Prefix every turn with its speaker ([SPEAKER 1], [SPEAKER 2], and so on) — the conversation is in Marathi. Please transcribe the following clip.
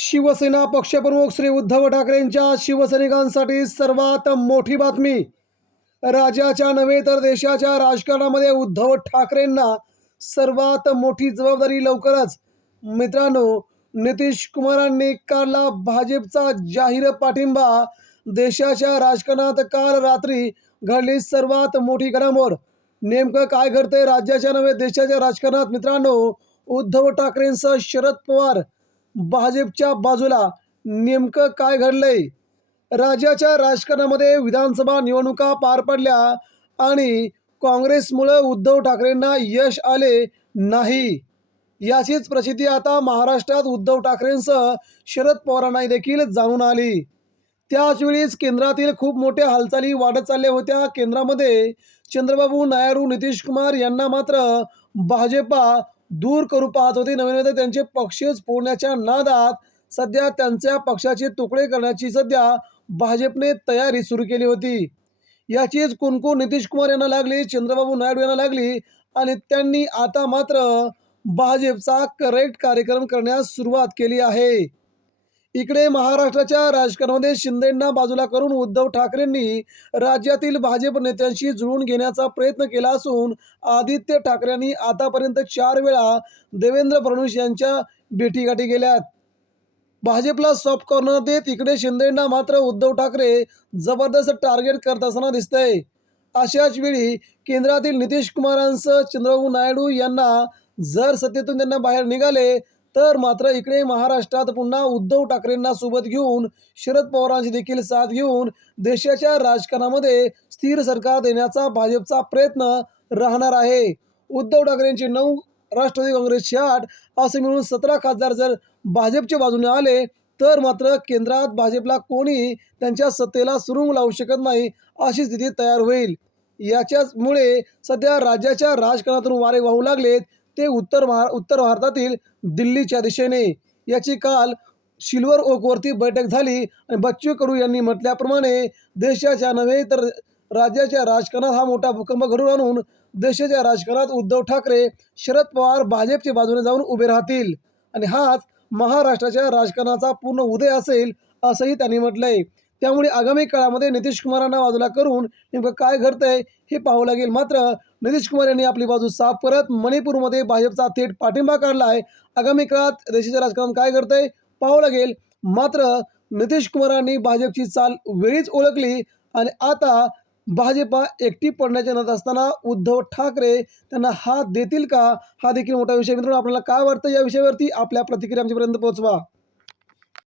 [SPEAKER 1] शिवसेना पक्षप्रमुख श्री उद्धव ठाकरेंच्या शिवसैनिकांसाठी सर्वात मोठी बातमी. राज्याच्या नव्हे तर देशाच्या राजकारणामध्ये उद्धव ठाकरेंना सर्वात मोठी जबाबदारी लवकरच. मित्रांनो नितीश कुमारांनी काढला भाजपचा जाहीर पाठिंबा. देशाच्या राजकारणात काल रात्री घडली सर्वात मोठी घडामोड. नेमकं काय घडतंय राज्याच्या नव्हे देशाच्या राजकारणात? मित्रांनो उद्धव ठाकरेंसह शरद पवार भाजपच्या बाजूला नेमकं काय घडलंय? राज्याच्या राजकारणामध्ये विधानसभा निवडणुका पार पडल्या आणि काँग्रेसमुळं उद्धव ठाकरेंना यश आले नाही. याचीच प्रसिद्धी आता महाराष्ट्रात उद्धव ठाकरेंसह शरद पवारांनाही देखील जाणून आली. त्याचवेळीच केंद्रातील खूप मोठ्या हालचाली वाढत चालल्या होत्या. केंद्रामध्ये चंद्रबाबू नायडू नितीश कुमार यांना मात्र भाजपा दूर करू पाहत होते. नवीन तर त्यांचे पक्षच फोडण्याच्या नादात सध्या त्यांच्या पक्षाचे तुकडे करण्याची सध्या भाजपने तयारी सुरू केली होती. याचीच कुणकुण नितीश कुमार यांना लागली चंद्रबाबू नायडू यांना लागली आणि त्यांनी आता मात्र भाजपचा करेक्ट कार्यक्रम करण्यास सुरुवात केली आहे. इकडे महाराष्ट्राच्या राजकारणामध्ये शिंदेंना बाजूला करून उद्धव ठाकरेंनी राज्यातील भाजप नेत्यांशी जुळून घेण्याचा प्रयत्न केला असून आदित्य ठाकरेंनी आतापर्यंत चार वेळा देवेंद्र फडणवीस यांच्या भेटीगाठी गेल्यात भाजपला सॉफ्ट कॉर्नर देत इकडे शिंदेंना मात्र उद्धव ठाकरे जबरदस्त टार्गेट करत असताना दिसतंय. अशाच वेळी केंद्रातील नितीश कुमारांसह चंद्रबाबू नायडू यांना जर सत्तेतून त्यांना बाहेर निघाले तर मात्र इकडे महाराष्ट्रात पुन्हा उद्धव ठाकरेंना सोबत घेऊन शरद पवारांची देखील साथ घेऊन देशाच्या राजकारणामध्ये स्थिर सरकार देण्याचा भाजपचा प्रयत्न राहणार आहे. उद्धव ठाकरेंचे नऊ राष्ट्रवादी काँग्रेसचे आठ असे मिळून सतरा खासदार जर भाजपच्या बाजूने आले तर मात्र केंद्रात भाजपला कोणी त्यांच्या सत्तेला सुरुंग लावू शकत नाही अशी स्थिती तयार होईल. याच्याचमुळे सध्या राज्याच्या राजकारणातून वारे वाहू लागलेत. ते उत्तर भार उत्तर भारतातील दिल्लीच्या दिशेने. याची काल सिल्वर ओकवरती बैठक झाली आणि बच्चू कडू यांनी म्हटल्याप्रमाणे देशाच्या नव्हे तर राज्याच्या राजकारणात हा मोठा भूकंप घडून आणून देशाच्या राजकारणात उद्धव ठाकरे शरद पवार भाजपच्या बाजूने जाऊन उभे राहतील. आणि हाच महाराष्ट्राच्या राजकारणाचा पूर्ण उदय असेल असंही त्यांनी म्हटलंय. त्यामुळे आगामी काळामध्ये नितीश कुमारांना बाजूला करून नेमकं काय घडतंय हे पाहावं लागेल. मात्र नितीश कुमार यांनी आपली बाजू साफ करत मणिपूरमध्ये भाजपचा थेट पाठिंबा काढला आहे. आगामी काळात देशाचं राजकारण काय घडतंय पाहावं लागेल. मात्र नितीश कुमारांनी भाजपची चाल वेळीच ओळखली आणि आता भाजपा एकटी पडण्याच्या नत असताना उद्धव ठाकरे त्यांना हात देतील का? हा देखील मोठा विषय मित्रांनो आपल्याला काय वाटतं या विषयावरती आपल्या प्रतिक्रिया आमच्यापर्यंत पोहोचवा.